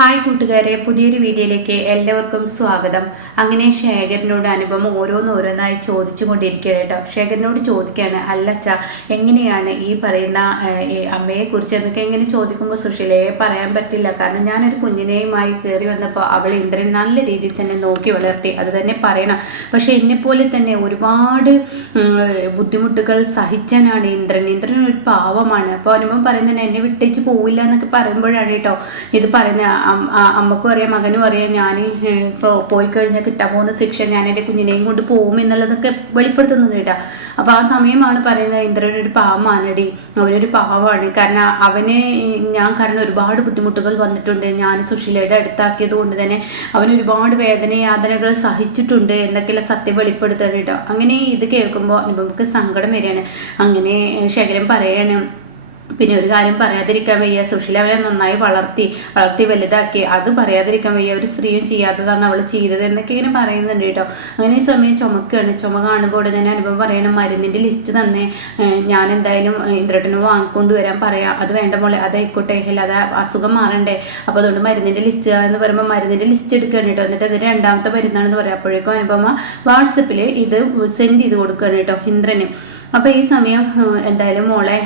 Hi കൂട്ടുകാരെ, പുതിയൊരു വീഡിയോയിലേക്ക് എല്ലാവർക്കും സ്വാഗതം. അങ്ങനെ ശേഖരനോട് അനുപമ ഓരോന്നായി ചോദിച്ചു കൊണ്ടിരിക്കുകയാണ് കേട്ടോ. ശേഖരനോട് ചോദിക്കുകയാണ്, അല്ലച്ച എങ്ങനെയാണ് ഈ പറയുന്ന അമ്മയെക്കുറിച്ച് എന്നൊക്കെ എങ്ങനെ ചോദിക്കുമ്പോൾ സുശീലയെ പറയാൻ പറ്റില്ല. കാരണം ഞാനൊരു കുഞ്ഞിനെയുമായി കയറി വന്നപ്പോൾ അവൾ ഇന്ദ്രൻ നല്ല രീതിയിൽ തന്നെ നോക്കി വളർത്തി, അത് തന്നെ പറയണം. പക്ഷെ എന്നെപ്പോലെ തന്നെ ഒരുപാട് ബുദ്ധിമുട്ടുകൾ സഹിച്ചനാണ് ഇന്ദ്രൻ. ഇന്ദ്രൻ ഒരു പാവമാണ്. അപ്പോൾ അനുപമ പറയുന്നത് എന്നെ വിട്ടേച്ച് പോവില്ല എന്നൊക്കെ പറയുമ്പോഴാണ് കേട്ടോ ഇത് പറയുന്നത്. അമ്മക്കും അറിയാം, മകനും അറിയാം, ഞാൻ ഇപ്പോൾ പോയി കഴിഞ്ഞാൽ കിട്ടാൻ പോകുന്ന ശിക്ഷ ഞാൻ എൻ്റെ കുഞ്ഞിനെയും കൊണ്ട് പോകും എന്നുള്ളതൊക്കെ വെളിപ്പെടുത്തുന്നത് കേട്ടാ. അപ്പോൾ ആ സമയമാണ് പറയുന്നത്, ഇന്ദ്രനൊരു പാവമാനടി, അവനൊരു പാവമാണ്. കാരണം അവനെ കാരണം ഒരുപാട് ബുദ്ധിമുട്ടുകൾ വന്നിട്ടുണ്ട്. ഞാൻ സുശീലയുടെ അടുത്താക്കിയത് കൊണ്ട് തന്നെ അവൻ ഒരുപാട് വേദന യാതനകൾ സഹിച്ചിട്ടുണ്ട് എന്നൊക്കെയുള്ള സത്യം വെളിപ്പെടുത്തണം കേട്ടോ. അങ്ങനെ ഇത് കേൾക്കുമ്പോൾ അനുപമക്ക് സങ്കടം വരികയാണ്. അങ്ങനെ ശേഖരൻ പറയാണ്, പിന്നെ ഒരു കാര്യം പറയാതിരിക്കാൻ വയ്യ, സുശീല അവനെ നന്നായി വളർത്തി വലുതാക്കി, അത് പറയാതിരിക്കാൻ വയ്യ, ഒരു സ്ത്രീയും ചെയ്യാത്തതാണ് അവൾ ചെയ്തത് എന്നൊക്കെ ഇങ്ങനെ പറയുന്നുണ്ട് കേട്ടോ. അങ്ങനെ ഈ സമയം ചുമ കാണുമ്പോൾ തന്നെ അനുഭവം പറയണം, മരുന്നിൻ്റെ ലിസ്റ്റ് തന്നെ ഞാൻ എന്തായാലും ഇന്ദ്രട്ടന് വാങ്ങിക്കൊണ്ടുവരാൻ പറയാം. അത് വേണ്ട മോളെ, അതായിക്കോട്ടെ, അല്ലാതെ അസുഖം മാറണ്ടേ, അപ്പോൾ അതുകൊണ്ട് മരുന്നിൻ്റെ ലിസ്റ്റ് എന്ന് പറയുമ്പോൾ മരുന്നിൻ്റെ ലിസ്റ്റ് എടുക്കുകയാണ് കേട്ടോ. എന്നിട്ട് അതിന് രണ്ടാമത്തെ മരുന്നാണെന്ന് പറയാം. അപ്പോഴേക്കും അനുപമ വാട്സപ്പിൽ ഇത് സെൻഡ് ചെയ്ത് കൊടുക്കുകയാണ് കേട്ടോ ഇന്ദ്രന്. അപ്പോൾ ഈ സമയം എന്തായാലും മോളെ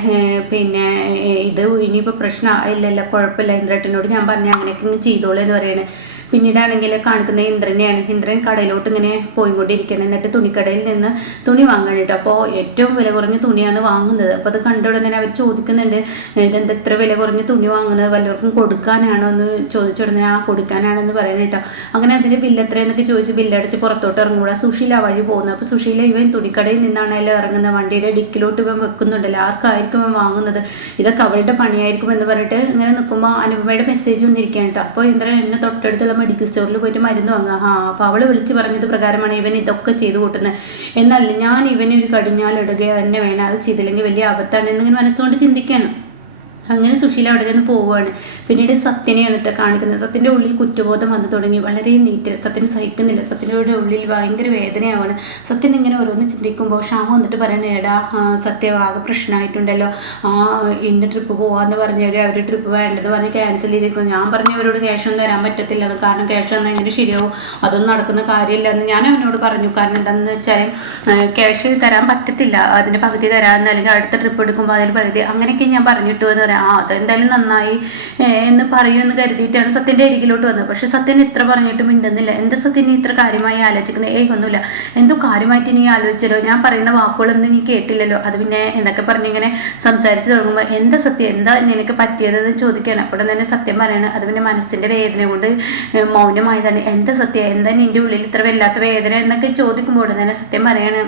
പിന്നെ ഇത് ഇനിയിപ്പോൾ പ്രശ്നം ഇല്ലല്ല, കുഴപ്പമില്ല, ഇന്ദ്രേട്ടനോട് ഞാൻ പറഞ്ഞ അങ്ങനെയൊക്കെ ഇങ്ങ് ചെയ്തോളൂ എന്ന് പറയുന്നത്. പിന്നീടാണെങ്കിൽ കാണിക്കുന്ന ഇന്ദ്രനെയാണ്. ഇന്ദ്രൻ കടയിലോട്ട് ഇങ്ങനെ പോയിക്കൊണ്ടിരിക്കണം. എന്നിട്ട് തുണിക്കടയിൽ നിന്ന് തുണി വാങ്ങാൻ കേട്ടോ. അപ്പോൾ ഏറ്റവും വില കുറഞ്ഞ തുണിയാണ് വാങ്ങുന്നത്. അപ്പോൾ അത് കണ്ട ഉടനെ അവർ ചോദിക്കുന്നുണ്ട്, ഇതെന്താ ഇത്ര വില കുറഞ്ഞ തുണി വാങ്ങുന്നത്, വല്ലവർക്കും കൊടുക്കാനാണോ എന്ന് ചോദിച്ചുടനെ കൊടുക്കാനാണെന്ന് പറയുന്നത് കേട്ടോ. അങ്ങനെ അതിൻ്റെ ബില്ല് എത്രയെന്നൊക്കെ ചോദിച്ച് ബില്ലടിച്ച് പുറത്തോട്ട് ഇറങ്ങുകൂടാ. സുശീല വഴി പോകുന്നു. അപ്പോൾ സുശീല ഇവൻ തുണിക്കടയിൽ നിന്നാണല്ലോ ഇറങ്ങുന്നത്, വണ്ടിയുടെ ഡിക്കിലോട്ട് ഇവൻ വെക്കുന്നുണ്ടല്ലോ, ആർക്കായിരിക്കും ഇവൻ വാങ്ങുന്നത്, ഇതൊക്കെ അവളുടെ പണിയായിരിക്കും എന്ന് പറഞ്ഞിട്ട് ഇങ്ങനെ നിൽക്കുമ്പോൾ അനുപമയുടെ മെസ്സേജ് വന്നിരിക്കുകയാണ് കേട്ടോ. അപ്പോൾ ഇന്ദ്രൻ എന്നെ തൊട്ടടുത്തുള്ള മെഡിക്കൽ സ്റ്റോറിൽ പോയിട്ട് മരുന്ന് വാങ്ങുക. അപ്പോൾ അവൾ വിളിച്ച് പറഞ്ഞത് പ്രകാരമാണ് ഇവൻ ഇതൊക്കെ ചെയ്തു കൂട്ടുന്നത്. എന്നല്ല, ഞാൻ ഇവനെ ഒരു കടിഞ്ഞാലിടുക തന്നെ വേണം, അത് ചെയ്തില്ലെങ്കിൽ വലിയ ആപത്താണ് എന്നിങ്ങനെ മനസ്സുകൊണ്ട് ചിന്തിക്കുകയാണ്. അങ്ങനെ സുശീല അവിടെ നിന്ന് പോവുകയാണ്. പിന്നീട് സത്യനെയാണ് കേട്ടോ കാണിക്കുന്നത്. സത്യൻ്റെ ഉള്ളിൽ കുറ്റബോധം വന്നു തുടങ്ങി. വളരെ സത്യന് സഹിക്കുന്നില്ല. സത്യൻ്റെ ഉള്ളിൽ ഭയങ്കര വേദനയാവാണ്. സത്യൻ ഇങ്ങനെ ഓരോന്ന് ചിന്തിക്കുമ്പോൾ ക്ഷാമ വന്നിട്ട് പറയണേ, എടാ സത്യം ആകെ പ്രശ്നമായിട്ടുണ്ടല്ലോ, ഇന്ന് ട്രിപ്പ് പോകാമെന്ന് പറഞ്ഞവർ അവർ ട്രിപ്പ് വേണ്ടെന്ന് പറഞ്ഞ് ക്യാൻസൽ ചെയ്തിരിക്കുന്നു. ഞാൻ പറഞ്ഞവരോട് ക്യാഷ് ഒന്നും തരാൻ പറ്റത്തില്ല, കാരണം ക്യാഷ് ഒന്നും എങ്ങനെ ശരിയാവും, അതൊന്നും നടക്കുന്ന കാര്യമില്ല എന്ന് ഞാൻ അവനോട് പറഞ്ഞു. കാരണം എന്താണെന്ന് വെച്ചാൽ ക്യാഷ് തരാൻ പറ്റത്തില്ല, അതിൻ്റെ പകുതി തരാമെന്ന്, അല്ലെങ്കിൽ അടുത്ത ട്രിപ്പ് എടുക്കുമ്പോൾ അതിന് പകുതി, അങ്ങനെയൊക്കെ ഞാൻ പറഞ്ഞിട്ടു എന്ന് പറയാം. അതെന്തായാലും നന്നായി എന്ന് പറയുമെന്ന് കരുതിയിട്ടാണ് സത്യൻ്റെ അരികിലോട്ട് വന്നത്. പക്ഷെ സത്യൻ ഇത്ര പറഞ്ഞിട്ട് മിണ്ടുന്നില്ല. എന്താ സത്യൻ ഇത്ര കാര്യമായി ആലോചിക്കുന്നത്? ഒന്നുമില്ല, എന്തോ കാര്യമായിട്ട് നീ ആലോചിച്ചല്ലോ, ഞാൻ പറയുന്ന വാക്കുകളൊന്നും നീ കേട്ടില്ലല്ലോ, അത് പിന്നെ എന്നൊക്കെ പറഞ്ഞിങ്ങനെ സംസാരിച്ച് തുടങ്ങുമ്പോൾ എന്താ സത്യം, എന്താ നിനക്ക് പറ്റിയതെന്ന് ചോദിക്കുകയാണ്. അപ്പോൾ തന്നെ സത്യം പറയണം, അത് പിന്നെ മനസ്സിൻ്റെ വേദന കൊണ്ട് മൗനമായതാണ്. എന്താ സത്യം, എന്താ നിൻ്റെ ഉള്ളിൽ ഇത്ര വല്ലാത്ത വേദന എന്നൊക്കെ ചോദിക്കുമ്പോൾ തന്നെ സത്യം പറയാണ്,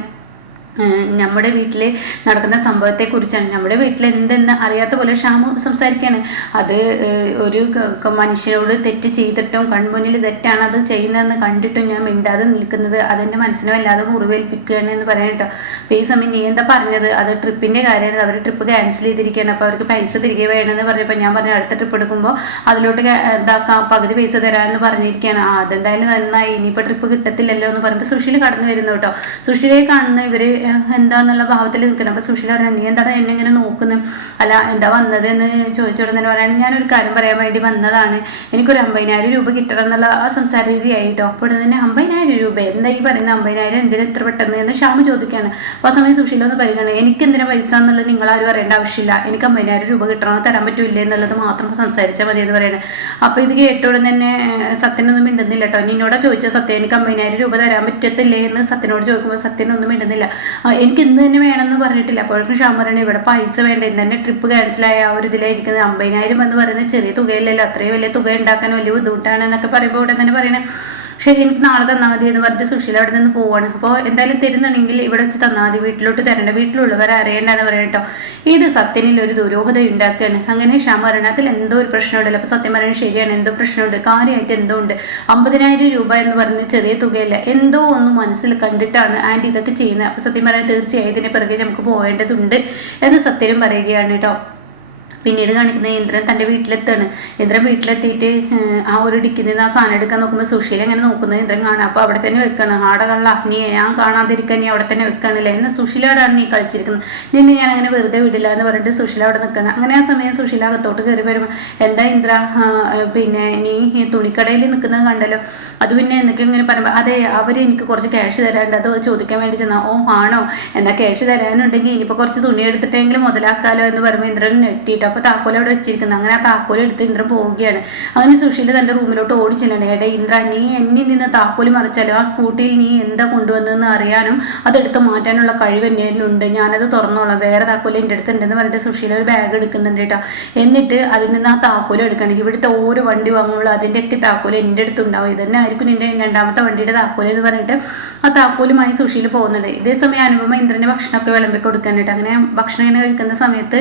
നമ്മുടെ വീട്ടിൽ നടക്കുന്ന സംഭവത്തെക്കുറിച്ചാണ്. നമ്മുടെ വീട്ടിൽ എന്തെന്ന് അറിയാത്ത പോലെ ഷാമു സംസാരിക്കുകയാണ്. അത് ഒരു മനുഷ്യനോട് തെറ്റ് ചെയ്തിട്ടും കൺമുന്നിൽ തെറ്റാണ് അത് ചെയ്യുന്നതെന്ന് കണ്ടിട്ടും ഞാൻ മിണ്ടാതെ നിൽക്കുന്നത് അതെൻ്റെ മനസ്സിനെ വല്ലാതെ മുറിവേൽപ്പിക്കുകയാണ് എന്ന് പറയാൻ കേട്ടോ. അപ്പോൾ ഈ സമയം നീ എന്താ പറഞ്ഞത്, അത് ട്രിപ്പിൻ്റെ കാര്യമാണ്, അവർ ട്രിപ്പ് ക്യാൻസൽ ചെയ്തിരിക്കുകയാണ്, അപ്പോൾ അവർക്ക് പൈസ തിരികെ വേണമെന്ന് പറഞ്ഞപ്പോൾ ഞാൻ പറഞ്ഞു അടുത്ത ട്രിപ്പ് എടുക്കുമ്പോൾ അതിലോട്ട് ഇതാക്കാം, പകുതി പൈസ തരാമെന്ന് പറഞ്ഞിരിക്കുകയാണ്. അതെന്തായാലും നന്നായി, ഇനിയിപ്പോൾ ട്രിപ്പ് കിട്ടത്തില്ലല്ലോ എന്ന് പറയുമ്പോൾ സുശീല കടന്നു വരുന്നു കേട്ടോ. സുശീലയെ കാണുന്ന ഇവർ എന്താന്നുള്ള ഭാവത്തിൽ നിൽക്കണം. അപ്പോൾ സുശീല പറഞ്ഞു, നീ എന്താണ് എന്നെ ഇങ്ങനെ നോക്കുന്നത്, അല്ല എന്താ വന്നത് എന്ന് ചോദിച്ചോടുന്നെ പറയാൻ, ഞാനൊരു കാര്യം പറയാൻ വേണ്ടി വന്നതാണ്, എനിക്കൊരു 50,000 രൂപ കിട്ടണം എന്നുള്ള ആ സംസാര രീതിയായിട്ടോ. അപ്പോൾ തന്നെ 50,000 രൂപ എന്താ ഈ പറയുന്നത്, 50,000 എന്തിനാ ഇത്ര പെട്ടെന്ന് എന്ന് ഷാമു ചോദിക്കുകയാണ്. അപ്പോൾ ആ സമയം സുശീല ഒന്ന് പറയുകയാണ്, എനിക്ക് എന്തിനാ പൈസ എന്നുള്ളത് നിങ്ങളാരും അറിയേണ്ട ആവശ്യമില്ല, എനിക്ക് 50,000 രൂപ കിട്ടണമെന്ന് തരാൻ പറ്റൂല്ലേ എന്നുള്ളത് മാത്രം സംസാരിച്ചാൽ മതി എന്ന് പറയുന്നത്. അപ്പോൾ ഇത് കേട്ടോടെ തന്നെ സത്യനൊന്നും മിണ്ടുന്നില്ല കേട്ടോ. നിന്നോടാ ചോദിച്ചാൽ സത്യം എനിക്ക് 50,000 രൂപ തരാൻ പറ്റത്തില്ലേ എന്ന് സത്യനോട് ചോദിക്കുമ്പോൾ സത്യനൊന്നും മിണ്ടുന്നില്ല. എനിക്ക് ഇന്ന് തന്നെ വേണമെന്ന് പറഞ്ഞിട്ടില്ല. അപ്പോഴേക്കും ഷാമറാണ്, ഇവിടെ പൈസ വേണ്ട, ഇന്ന് തന്നെ ട്രിപ്പ് ക്യാൻസലായ ആ ഒരു ഇതിലായിരിക്കുന്നത്, 50,000 എന്ന് പറയുന്നത് ചെറിയ തുകയല്ലല്ലോ, അത്രയും വലിയ തുക ഉണ്ടാക്കാൻ വലിയ ബുദ്ധിമുട്ടാണ് എന്നൊക്കെ പറയുമ്പോൾ ഇവിടെ തന്നെ പറയണേ, ശരി എനിക്ക് നാളെ തന്നാൽ മതി എന്ന് പറഞ്ഞിട്ട് സുശീല അവിടെ നിന്ന് പോവാണ്. അപ്പോൾ എന്തായാലും തരുന്നുണ്ടെങ്കിൽ ഇവിടെ വെച്ച് തന്നാൽ മതി, വീട്ടിലോട്ട് തരേണ്ട, വീട്ടിലുള്ളവരെ അറിയേണ്ടെന്ന് പറയാം കേട്ടോ. ഇത് സത്യനിൽ ഒരു ദുരൂഹത ഉണ്ടാക്കുകയാണ്. അങ്ങനെ ഷാമ പറയണത് അതിൽ എന്തോ ഒരു പ്രശ്നമുണ്ടല്ലോ. അപ്പോൾ സത്യം പറയുന്നത് ശരിയാണ്, എന്തോ പ്രശ്നമുണ്ട്, കാര്യമായിട്ട് എന്തോ ഉണ്ട്, 50,000 രൂപ എന്ന് പറയുന്നത് ചെറിയ തുകയല്ല, എന്തോ ഒന്ന് മനസ്സിൽ കണ്ടിട്ടാണ് ആൻറ്റി ഇതൊക്കെ ചെയ്യുന്നത്. അപ്പോൾ സത്യം പറയുന്നത് തീർച്ചയായും ഇതിനെ പിറകെ നമുക്ക് പോകേണ്ടതുണ്ട് എന്ന് സത്യനും പറയുകയാണ് കേട്ടോ. പിന്നീട് കാണിക്കുന്നത് ഇന്ദ്രൻ തൻ്റെ വീട്ടിലെത്താണ്. ഇന്ദ്രൻ വീട്ടിലെത്തിയിട്ട് ആ ഒരു ഡിക്കിന്ന് ആ സാധനം എടുക്കാൻ നോക്കുമ്പോൾ സുശീല എങ്ങനെ നോക്കുന്നത് ഇന്ദ്രൻ കാണാം. അപ്പോൾ അവിടെ തന്നെ വെക്കാണ്. ആടെ കള്ള നീ ഞാൻ കാണാതിരിക്കാൻ നീ അവിടെ തന്നെ വെക്കാണില്ലേ എന്നാൽ സുശീലയോടാണ് നീ കളിച്ചിരിക്കുന്നത്, നിന്നെ ഞാൻ അങ്ങനെ വെറുതെ വിടില്ല എന്ന് പറഞ്ഞിട്ട് സുശീല അവിടെ നിൽക്കണം. അങ്ങനെ ആ സമയം സുശീല അകത്തോട്ട് കയറി വരുമ്പോൾ എന്താ ഇന്ദ്ര പിന്നെ നീ തുണിക്കടയിൽ നിൽക്കുന്നത് കണ്ടല്ലോ, അത് പിന്നെ എന്നൊക്കെ ഇങ്ങനെ പറയുമ്പോൾ അതെ അവർ എനിക്ക് കുറച്ച് ക്യാഷ് തരാനുണ്ട് അത് ചോദിക്കാൻ വേണ്ടി ചെന്നാൽ ഓ ആണോ എന്നാൽ ക്യാഷ് തരാനുണ്ടെങ്കിൽ ഇനിയിപ്പോൾ കുറച്ച് തുണി എടുത്തിട്ടെങ്കിലും മുതലാക്കാലോ എന്ന് പറയുമ്പോൾ ഇന്ദ്രൻ നെട്ടിയിട്ട് അപ്പോൾ താക്കോൽ അവിടെ വെച്ചിരിക്കുന്നത്. അങ്ങനെ ആ താക്കോൽ എടുത്ത് ഇന്ദ്രൻ പോവുകയാണ്. അങ്ങനെ സുശീല തൻ്റെ റൂമിലോട്ട് ഓടിച്ചിട്ടുണ്ട്. എടേ ഇന്ദ്ര നീ എന്നിൽ നിന്ന് താക്കോൽ മറിച്ചാലോ ആ സ്കൂട്ടിയിൽ നീ എന്താ കൊണ്ടുവന്നതെന്ന് അറിയാനും അതെടുത്ത് മാറ്റാനുള്ള കഴിവ് എൻ്റെ ഉണ്ട്, ഞാനത് തുറന്നോളാം, വേറെ താക്കോൽ എൻ്റെ അടുത്തുണ്ടെന്ന് പറഞ്ഞിട്ട് സുശീല ഒരു ബാഗ് എടുക്കുന്നുണ്ട് കേട്ടോ. എന്നിട്ട് അതിൽ നിന്ന് ആ താക്കോൽ എടുക്കണമെങ്കിൽ ഇവിടുത്തെ ഓരോ വണ്ടി വാങ്ങുമ്പോൾ അതിൻ്റെയൊക്കെ താക്കോൽ എൻ്റെ അടുത്തുണ്ടാവും, ഇതന്നെ ആയിരിക്കും നിൻ്റെ രണ്ടാമത്തെ വണ്ടിയുടെ താക്കോൽ എന്ന് പറഞ്ഞിട്ട് ആ താക്കോലുമായി സുശീല പോകുന്നുണ്ട്. ഇതേ സമയം അനുപമ ഇന്ദ്രൻ്റെ ഭക്ഷണമൊക്കെ വിളമ്പി കൊടുക്കാനായിട്ട് അങ്ങനെ ഭക്ഷണം ഇങ്ങനെ കഴിക്കുന്ന സമയത്ത്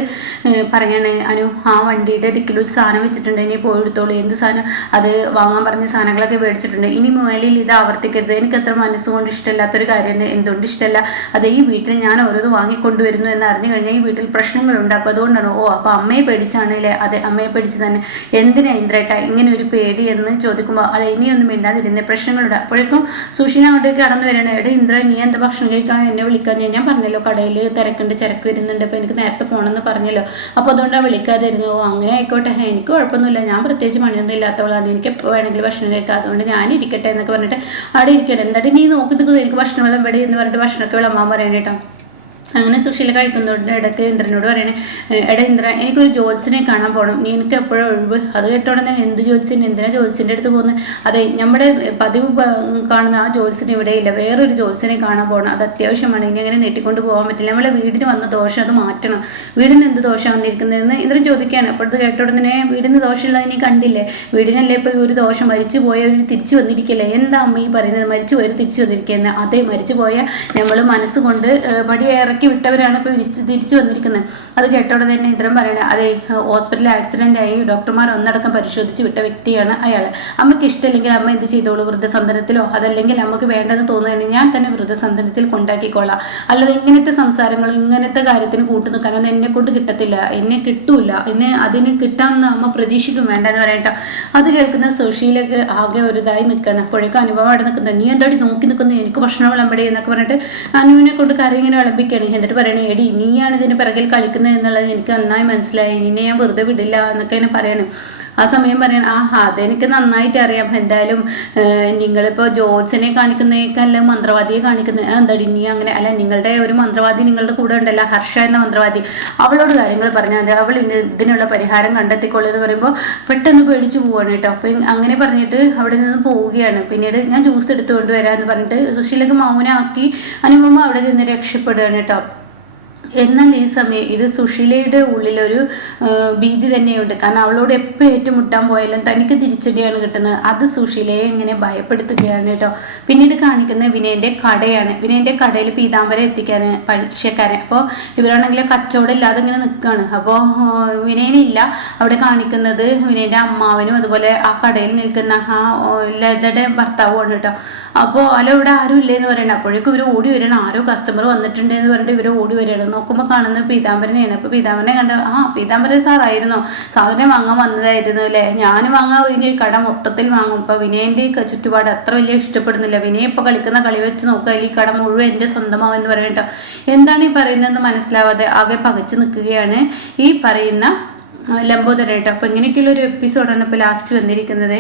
പറയാണ് അനു ആ വണ്ടിയുടെ ഡിക്കിൽ ഒരു സാധനം വെച്ചിട്ടുണ്ട്, ഇനി പോയി എടുത്തോളൂ, എന്ത് സാധനം അത് വാങ്ങാൻ പറഞ്ഞ സാധനങ്ങളൊക്കെ മേടിച്ചിട്ടുണ്ട്, ഇനി മേലിൽ ഇത് ആവർത്തിക്കരുത്, എനിക്ക് അത്ര മനസ്സുകൊണ്ട് ഇഷ്ടമില്ലാത്തൊരു കാര്യമുണ്ട്, എന്തുകൊണ്ട് ഇഷ്ടമല്ല അത് ഈ വീട്ടിൽ ഞാൻ ഓരോന്ന് വാങ്ങിക്കൊണ്ടുവരുന്നു എന്ന് അറിഞ്ഞു കഴിഞ്ഞാൽ ഈ വീട്ടിൽ പ്രശ്നങ്ങൾ ഉണ്ടാക്കും, അതുകൊണ്ടാണ്. ഓ അപ്പോൾ അമ്മയെ പേടിച്ചാണ് അല്ലേ, അതെ അമ്മയെ പേടിച്ച് തന്നെ, എന്തിനാ ഇന്ദ്രേട്ട ഇങ്ങനെ ഒരു പേടി എന്ന് ചോദിക്കുമ്പോൾ അത് ഇനിയൊന്നും മിണ്ടാതിരുന്നേ പ്രശ്നങ്ങളുണ്ട്. അപ്പോഴേക്കും സുഷീന അങ്ങോട്ടേക്ക് കടന്നു വരണം. എവിടെ ഇന്ദ്ര നീ എന്താ ഭക്ഷണം കഴിക്കാൻ എന്നെ വിളിക്കാൻ, ഞാൻ പറഞ്ഞല്ലോ കടയിൽ തിരക്കുണ്ട് ചരക്ക് വരുന്നുണ്ട് അപ്പോൾ എനിക്ക് നേരത്തെ പോകണമെന്ന് പറഞ്ഞല്ലോ, അപ്പോൾ അതുകൊണ്ടാണ് വിളിക്കാതിരുന്നു. ഓ അങ്ങനെ ആയിക്കോട്ടെ എനിക്ക് കുഴപ്പമൊന്നുമില്ല, ഞാൻ പ്രത്യേകിച്ച് പണിയൊന്നും ഇല്ലാത്തവളാണ്, എനിക്ക് എപ്പോൾ വേണമെങ്കിലും ഭക്ഷണം കഴിക്കാം, അതുകൊണ്ട് ഞാൻ ഇരിക്കട്ടെ എന്നൊക്കെ പറഞ്ഞിട്ട് അവിടെ ഇരിക്കട്ടെ, എന്നിട്ട് നീ നോക്കി നിൽക്കുന്നത് എനിക്ക് ഭക്ഷണം വെള്ളം വെടി എന്ന് പറഞ്ഞിട്ട് ഭക്ഷണമൊക്കെ വിളമ്പാൻ പറയണേട്ടോ. അങ്ങനെ സുശീല കഴിക്കുന്നതുകൊണ്ട് ഇടയ്ക്ക് ഇന്ദ്രനോട് പറയണേ എടാ ഇന്ദ്ര എനിക്കൊരു ജോത്സ്യനെ കാണാൻ പോകണം, നീ എനിക്ക് എപ്പോഴും ഒഴിവ്, അത് കേട്ടോടെ തന്നെ എന്ത് ജോത്സ്യൻ എന്തിനാ ജോത്സ്യൻ്റെ അടുത്ത് പോകുന്നത്, അതെ നമ്മുടെ പതിവ് കാണുന്ന ആ ജോത്സ്യൻ ഇവിടെ ഇല്ല, വേറൊരു ജോത്സ്യനെ കാണാൻ പോകണം, അത് അത്യാവശ്യമാണ്, ഇനി അങ്ങനെ നീട്ടിക്കൊണ്ട് പോകാൻ പറ്റില്ല, നമ്മളെ വീടിന് വന്ന ദോഷം അത് മാറ്റണം, വീടിന് എന്ത് ദോഷം വന്നിരിക്കുന്നതെന്ന് ഇന്ദ്രൻ ചോദിക്കുകയാണ്. അപ്പോൾ അത് കേട്ടോടെ തന്നെ വീടിന് ദോഷമുള്ളത് നീ കണ്ടില്ലേ, വീടിനല്ലേ ഇപ്പോൾ ഈ ഒരു ദോഷം മരിച്ചു പോയവർ തിരിച്ചു വന്നിരിക്കില്ലേ, എന്താ അമ്മ ഈ പറയുന്നത് മരിച്ചു പോയവർ തിരിച്ചു വന്നിരിക്കുന്നത്, അതേ മരിച്ചു പോയ നമ്മൾ മനസ്സുകൊണ്ട് പടിയേറെ വിട്ടവരാണ് ഇപ്പോൾ തിരിച്ചു വന്നിരിക്കുന്നത്. അത് കേട്ടോടെ തന്നെ ഇന്ദ്രൻ പറയണേ അതെ ഹോസ്പിറ്റലിൽ ആക്സിഡൻ്റ് ആയി ഡോക്ടർമാർ ഒന്നടക്കം പരിശോധിച്ച് വിട്ട വ്യക്തിയാണ് അയാൾ, അമ്മയ്ക്ക് ഇഷ്ടമില്ലെങ്കിൽ അമ്മ എന്ത് ചെയ്തോളൂ, വൃദ്ധസദനത്തിലോ അതല്ലെങ്കിൽ അമ്മക്ക് വേണ്ടതെന്ന് തോന്നുകയാണെങ്കിൽ ഞാൻ തന്നെ വൃദ്ധസദനത്തിൽ കൊണ്ടാക്കിക്കോളാം, അല്ലാതെ ഇങ്ങനത്തെ സംസാരങ്ങൾ ഇങ്ങനത്തെ കാര്യത്തിന് കൂട്ടു നിൽക്കാനൊന്നും എന്നെ കൊണ്ട് കിട്ടത്തില്ല, എന്നെ കിട്ടൂല, എന്നെ അതിന് കിട്ടാമെന്ന് അമ്മ പ്രതീക്ഷിക്കും വേണ്ട എന്ന് പറയട്ടോ. അത് കേൾക്കുന്ന സുശീലക്ക് ആകെ ഒരു ഇതായി നിൽക്കണം. അപ്പോഴേക്കും അനുഭവം അവിടെ നിൽക്കുന്നത് നീ എന്താടി നോക്കി നിൽക്കുന്നു, എനിക്ക് ഭക്ഷണം വിളമ്പടി എന്നൊക്കെ പറഞ്ഞിട്ട് അനുവിനെ കൊണ്ട് കറി ഇങ്ങനെ വിളമ്പിക്കണം. എന്നിട്ട് പറയണേ എടി നീയാണ് ഇതിന് പിറകിൽ കളിക്കുന്നത് എന്നുള്ളത് എനിക്ക് നന്നായി മനസ്സിലായി, നിന്നെ ഞാൻ വെറുതെ വിടില്ല എന്നൊക്കെ എന്നെ പറയണം. ആ സമയം പറയണം അതെനിക്ക് നന്നായിട്ട് അറിയാം, എന്തായാലും നിങ്ങളിപ്പോൾ ജോത്സ്യനെ കാണിക്കുന്നേക്കല്ല മന്ത്രവാദിയെ കാണിക്കുന്നത്, എന്താടി നീ അങ്ങനെ അല്ല, നിങ്ങളുടെ ഒരു മന്ത്രവാദി നിങ്ങളുടെ കൂടെ ഉണ്ടല്ലോ ഹർഷ എന്ന മന്ത്രവാദി, അവളോട് കാര്യങ്ങൾ പറഞ്ഞാൽ മതി, അവൾ ഇതിനുള്ള പരിഹാരം കണ്ടെത്തിക്കൊള്ളൂ എന്ന് പറയുമ്പോൾ പെട്ടെന്ന് പേടിച്ചു പോവാണ് കേട്ടോ. അപ്പം അങ്ങനെ പറഞ്ഞിട്ട് അവിടെ നിന്ന് പോവുകയാണ്. പിന്നീട് ഞാൻ ജ്യൂസ് എടുത്തുകൊണ്ട് വരാമെന്ന് പറഞ്ഞിട്ട് സുശീലക്ക് മൗനാക്കി അനുപമ അവിടെ നിന്ന് രക്ഷപ്പെടുകയാണ് കേട്ടോ. എന്നാൽ ഈ സമയം ഇത് സുശീലയുടെ ഉള്ളിലൊരു ഭീതി തന്നെയുണ്ട്, കാരണം അവളോട് എപ്പോൾ ഏറ്റുമുട്ടാൻ പോയാലും തനിക്ക് തിരിച്ചടിയാണ് കിട്ടുന്നത്, അത് സുശീലയെ ഇങ്ങനെ ഭയപ്പെടുത്തുകയാണ് കേട്ടോ. പിന്നീട് കാണിക്കുന്ന വിനയൻ്റെ കടയാണ്. വിനയൻ്റെ കടയിൽ പീതാംബരം എത്തിക്കാൻ പരീക്ഷക്കാരൻ, അപ്പോൾ ഇവരാണെങ്കിൽ കച്ചവടം ഇല്ലാതെ ഇങ്ങനെ നിൽക്കുകയാണ്. അപ്പോൾ വിനയനില്ല, അവിടെ കാണിക്കുന്നത് വിനയൻ്റെ അമ്മാവനും അതുപോലെ ആ കടയിൽ നിൽക്കുന്ന ആ ലതയുടെ ഭർത്താവുമാണ് കേട്ടോ. അപ്പോൾ അല്ല ഇവിടെ ആരും ഇല്ലേന്ന് പറയണം. അപ്പോഴേക്കും ഇവർ ഓടി വരണം, ആരോ കസ്റ്റമർ വന്നിട്ടുണ്ട് എന്ന് പറഞ്ഞിട്ട് ഇവർ ഓടി വരണം. നോക്കുമ്പോൾ കാണുന്നത് പീതാംബരനെയാണ്. അപ്പോൾ പീതാംബരനെ കണ്ട് പീതാംബരൻ സാറായിരുന്നോ, സാധനം വാങ്ങാൻ വന്നതായിരുന്നു അല്ലേ, ഞാൻ വാങ്ങാൻ ഒരുങ്ങി കട മൊത്തത്തിൽ വാങ്ങും. ഇപ്പോൾ വിനയൻ്റെ ചുറ്റുപാട് അത്ര വലിയ ഇഷ്ടപ്പെടുന്നില്ല, വിനയ ഇപ്പോൾ കളിക്കുന്ന കളി വെച്ച് നോക്കുക ഈ കട മുഴുവൻ എൻ്റെ സ്വന്തമാവും എന്ന് പറയട്ടോ. എന്താണ് ഈ പറയുന്നതെന്ന് മനസ്സിലാവാതെ ആകെ പകച്ചു നിൽക്കുകയാണ് ഈ പറയുന്ന ലംബോദരൻ കേട്ടോ. അപ്പോൾ ഇങ്ങനെയൊക്കെയുള്ളൊരു എപ്പിസോഡാണ് ഇപ്പോൾ ലാസ്റ്റ് വന്നിരിക്കുന്നത്.